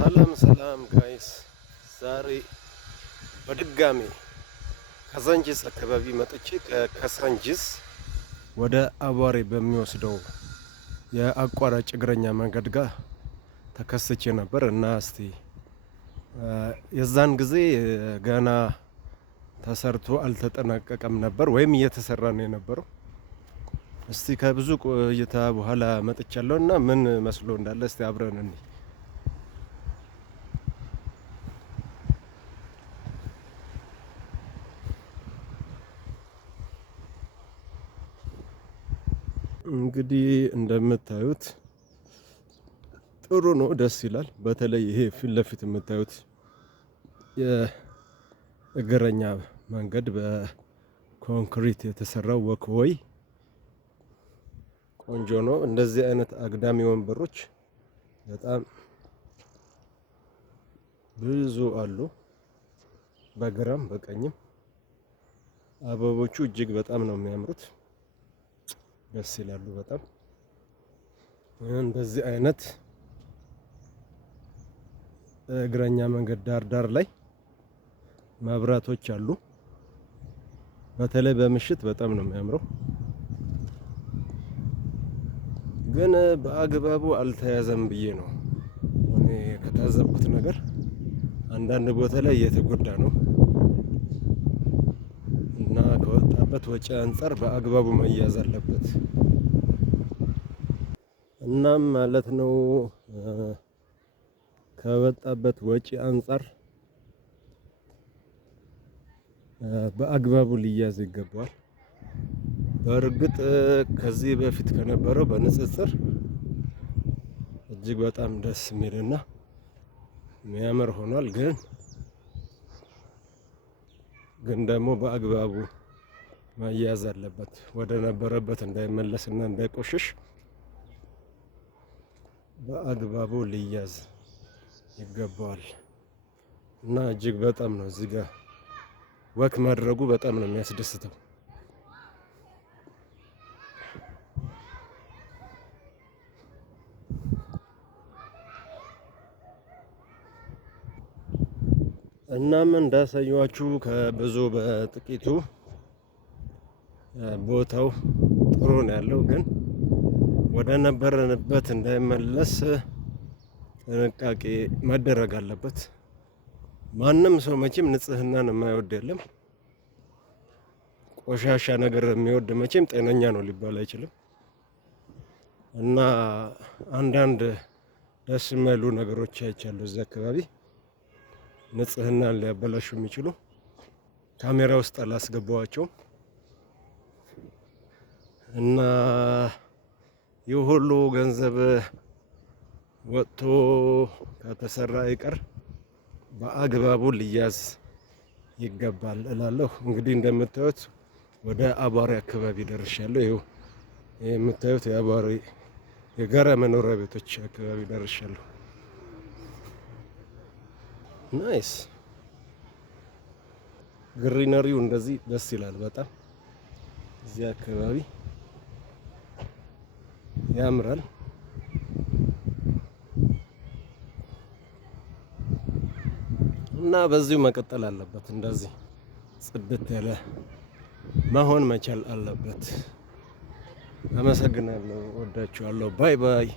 ሰላም ሰላም ጋይስ፣ ዛሬ በድጋሚ ካዛንቺስ አካባቢ መጥቼ ከካዛንቺስ ወደ አቧሬ በሚወስደው የአቋራጭ እግረኛ መንገድ ጋር ተከስቼ ነበር እና እስቲ የዛን ጊዜ ገና ተሰርቶ አልተጠናቀቀም ነበር ወይም እየተሰራ ነው የነበረው። እስቲ ከብዙ ቆይታ በኋላ መጥቻለሁ እና ምን መስሎ እንዳለ እስቲ አብረን እንይ። እንግዲህ እንደምታዩት ጥሩ ነው፣ ደስ ይላል። በተለይ ይሄ ፊት ለፊት የምታዩት የእግረኛ መንገድ በኮንክሪት የተሰራው ወክወይ ቆንጆ ነው። እንደዚህ አይነት አግዳሚ ወንበሮች በጣም ብዙ አሉ፣ በግራም በቀኝም። አበቦቹ እጅግ በጣም ነው የሚያምሩት፣ ደስ ይላሉ በጣም። እንደዚህ አይነት እግረኛ መንገድ ዳር ዳር ላይ መብራቶች አሉ። በተለይ በምሽት በጣም ነው የሚያምረው፣ ግን በአግባቡ አልተያዘም ብዬ ነው እኔ ከታዘብኩት ነገር። አንዳንድ ቦታ ላይ እየተጎዳ ነው እና ከወጣበት ወጪ አንጻር በአግባቡ መያዝ አለበት። እናም ማለት ነው ከወጣበት ወጪ አንጻር በአግባቡ ሊያዝ ይገባዋል። በእርግጥ ከዚህ በፊት ከነበረው በንጽጽር እጅግ በጣም ደስ የሚልና የሚያምር ሆኗል። ግን ደግሞ በአግባቡ መያዝ አለበት፣ ወደ ነበረበት እንዳይመለስና እንዳይቆሽሽ በአግባቡ ሊያዝ ይገባዋል። እና እጅግ በጣም ነው እዚህ ጋር ወክ ማድረጉ በጣም ነው የሚያስደስተው። እናም እንዳሳየኋችሁ ከብዙ በጥቂቱ ቦታው ጥሩ ነው ያለው፣ ግን ወደ ነበረንበት እንዳይመለስ ጥንቃቄ መደረግ አለበት። ማንም ሰው መቼም ንጽህናን የማይወድ የለም። ቆሻሻ ነገር የሚወድ መቼም ጤነኛ ነው ሊባል አይችልም። እና አንዳንድ ደስ የማይሉ ነገሮች አይቻለሁ እዚህ አካባቢ፣ ንጽህናን ሊያበላሹ የሚችሉ። ካሜራ ውስጥ አላስገባዋቸውም እና ይህ ሁሉ ገንዘብ ወጥቶ ከተሰራ አይቀር በአግባቡ ሊያዝ ይገባል እላለሁ። እንግዲህ እንደምታዩት ወደ አቧሬ አካባቢ ደርሻለሁ። ይኸው የምታዩት የአቧሬ የጋራ መኖሪያ ቤቶች አካባቢ ደርሻለሁ። ናይስ ግሪነሪው እንደዚህ ደስ ይላል በጣም። እዚህ አካባቢ ያምራል። እና በዚሁ መቀጠል አለበት፣ እንደዚህ ጽድት ያለ መሆን መቻል አለበት። አመሰግናለሁ፣ ወዳችኋለሁ። ባይ ባይ።